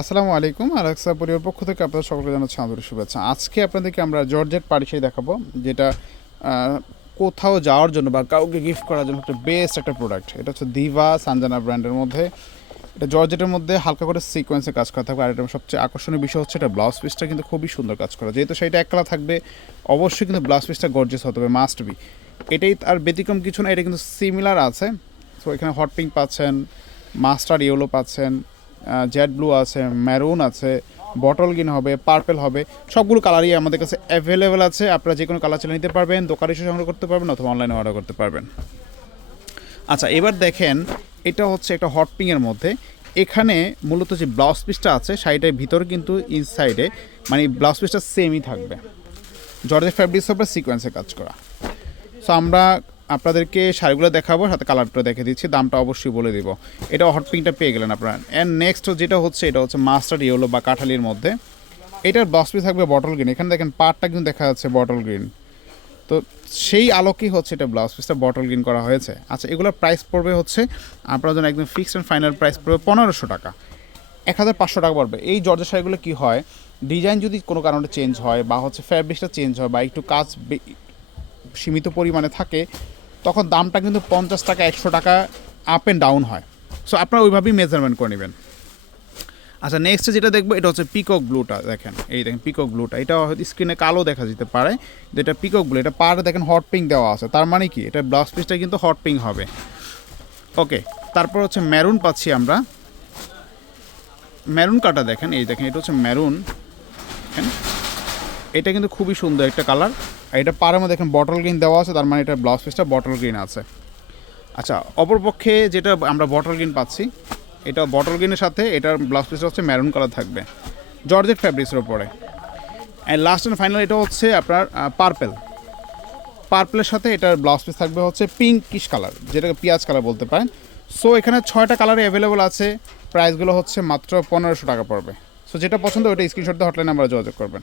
আসসালামু আলাইকুম আলেক্সা পরিবার পক্ষ থেকে আপনাদের সকলকে জানাচ্ছি আন্তরিক শুভেচ্ছা। আজকে আপনাদেরকে আমরা জর্জেট পাড়ি শাড়ি দেখাবো, যেটা কোথাও যাওয়ার জন্য বা কাউকে গিফট করার জন্য একটা বেস্ট একটা প্রোডাক্ট এটা হচ্ছে দিভা সানজানা ব্র্যান্ডের মধ্যে। এটা জর্জেটের মধ্যে হালকা করে সিকোয়েন্সে কাজ করা থাকবে, আর এটা সবচেয়ে আকর্ষণীয় বিষয় হচ্ছে এটা ব্লাউজ পিসটা কিন্তু খুবই সুন্দর কাজ করা। যেহেতু সেটা একলা থাকবে, অবশ্যই কিন্তু ব্লাউজ পিসটা গর্জেস হতে হবে মাস্ট বি এটাই আর ব্যতিক্রম কিছু না, এটা কিন্তু সিমিলার আছে। সো এখানে হট পিঙ্ক পাচ্ছেন মাস্টার ইয়েলো পাচ্ছেন জেড ব্লু আছে ম্যারুন আছে বটল গ্রিন হবে পার্পেল হবে, সবগুলো কালারই আমাদের কাছে অ্যাভেলেবেল আছে। আপনারা যে কোনো কালার চালিয়ে নিতে পারবেন, দোকানে এসে সংগ্রহ করতে পারবেন অথবা অনলাইনে অর্ডার করতে পারবেন। আচ্ছা এবার দেখেন, এটা হচ্ছে একটা হট পিংয়ের মধ্যে। এখানে মূলত যে ব্লাউজ পিসটা আছে, শাড়িটার ভিতর কিন্তু ইনসাইডে মানে ব্লাউজ পিসটা সেমই থাকবে। জর্জের ফ্যাব্রিক্স হবে সিকোয়েন্সে কাজ করা। সো আমরা আপনাদেরকে শাড়িগুলো দেখাবো, সাথে কালারটা দেখে দিচ্ছি, দামটা অবশ্যই বলে দিব। এটা হট পিঙ্কটা পেয়ে গেলেন আপনারা। অ্যান্ড নেক্সট যেটা হচ্ছে, এটা হচ্ছে মাস্টার্ড ইয়েলো বা কাঠালির মধ্যে। এটার পিস থাকবে বটল গ্রিন এখানে দেখেন পার্টটা কিন্তু দেখা যাচ্ছে বটল গ্রিন তো সেই আলোকেই হচ্ছে এটা ব্লাউজ পিসটা বটল গ্রিন করা হয়েছে। আচ্ছা এগুলোর প্রাইস পড়বে হচ্ছে, আপনার জন্য একদম ফিক্সড অ্যান্ড ফাইনাল প্রাইস পড়বে পনেরোশো টাকা। এক হাজার পাঁচশো টাকা পড়বে। এই জর্জের শাড়িগুলো কী হয়? ডিজাইন যদি কোনো কারণে চেঞ্জ হয় বা হচ্ছে ফ্যাব্রিকটা চেঞ্জ হয় বা একটু কাজ সীমিত পরিমাণে থাকে তখন দামটা কিন্তু পঞ্চাশ টাকা, একশো টাকা আপ অ্যান্ড ডাউন হয়। সো আপনারা ওইভাবেই মেজারমেন্ট করে নেবেন। আচ্ছা নেক্সট যেটা দেখব, এটা হচ্ছে পিকক ব্লুটা দেখেন। এই দেখেন পিকক ব্লুটা এটা হয়তো স্ক্রিনে কালো দেখা যেতে পারে। যেটা পিকক ব্লু এটা পাড়ে দেখেন হট পিঙ্ক দেওয়া আছে। তার মানে কি? এটা ব্লাউজ পিসটা কিন্তু হট পিঙ্ক হবে। ওকে তারপর হচ্ছে ম্যারুন পাচ্ছি আমরা। ম্যারুন কাটা দেখেন, এই দেখেন, এটা হচ্ছে ম্যারুন এটা কিন্তু খুবই সুন্দর একটা কালার এটা পাড়ের মধ্যে দেখেন বটল গ্রিন দেওয়া আছে, তার মানে এটা ব্লাউজ পিসটা বটল গ্রিন আছে। আচ্ছা অপরপক্ষে যেটা আমরা বটল গ্রিন পাচ্ছি, এটা বটল গ্রিনের সাথে এটার ব্লাউজ পিসটা হচ্ছে ম্যারুন কালার থাকবে জর্জেট ফ্যাব্রিক্সের ওপরে অ্যান্ড লাস্ট অ্যান্ড ফাইনাল এটা হচ্ছে আপনার পার্পেল পার্পলের সাথে এটার ব্লাউজ পিস থাকবে হচ্ছে পিঙ্কিশ কালার যেটাকে পেঁয়াজ কালার বলতে পারেন। সো এখানে ছয়টা কালারে অ্যাভেলেবল আছে প্রাইসগুলো হচ্ছে মাত্র পনেরোশো টাকা পড়বে। সো যেটা পছন্দ ওটা স্ক্রিনশট দিয়ে হটলাইনে আমরা যোগাযোগ করবেন।